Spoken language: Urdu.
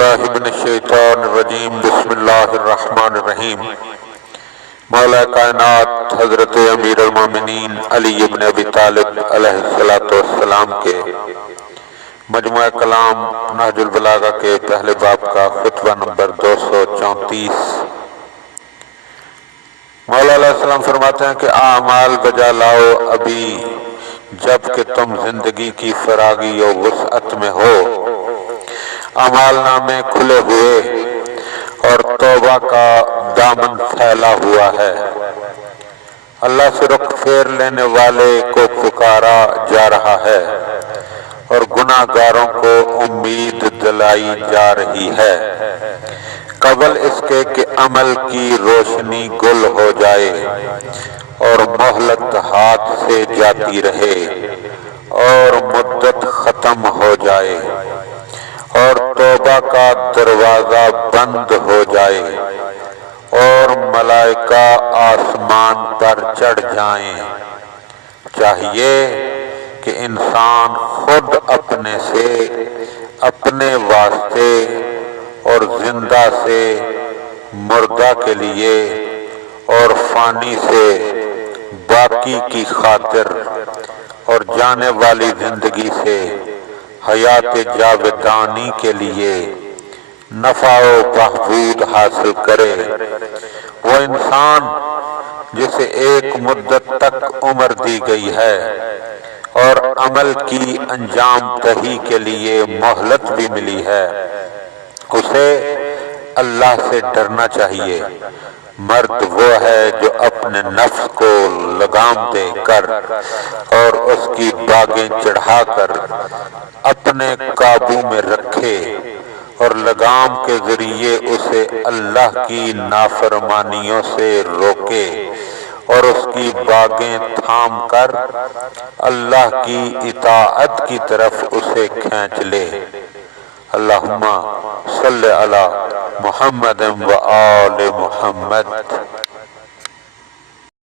باللہ من الشیطان الرجیم بسم اللہ الرحمن الرحیم۔ مولا کائنات حضرت امیر المومنین علی بن ابی طالب علیہ السلام کے مجموعہ کلام نہج البلاغہ کے پہلے باب کا خطبہ نمبر 234۔ مولا علیہ السلام فرماتے ہیں کہ اعمال بجا لاؤ ابھی جب کہ تم زندگی کی فراغی و وسعت میں ہو، اعمال نامے کھلے ہوئے اور توبہ کا دامن پھیلا ہوا ہے۔ اللہ سے رخ پھیر لینے والے کو پکارا جا رہا ہے اور گناہ گاروں کو امید دلائی جا رہی ہے، قبل اس کے کہ عمل کی روشنی گل ہو جائے اور مہلت ہاتھ سے جاتی رہے اور مدت ختم ہو جائے اور توبہ کا دروازہ بند ہو جائے اور ملائکہ آسمان پر چڑھ جائیں۔ چاہیے کہ انسان خود اپنے سے، اپنے واسطے اور زندہ سے مردہ کے لیے اور فانی سے باقی کی خاطر اور جانے والی زندگی سے حیات جاودانی کے لیے نفع و بہبود حاصل کرے۔ وہ انسان جسے ایک مدت تک عمر دی گئی ہے اور عمل کی انجام دہی کے لیے مہلت بھی ملی ہے، اسے اللہ سے ڈرنا چاہیے۔ مرد وہ ہے جو اپنے نفس کو لگام دے کر اور اس کی باغیں چڑھا کر اپنے قابو میں رکھے اور لگام کے ذریعے اسے اللہ کی نافرمانیوں سے روکے اور اس کی باغیں تھام کر اللہ کی اطاعت کی طرف اسے کھینچ لے۔ اللہم صلی علی محمد و آل محمد۔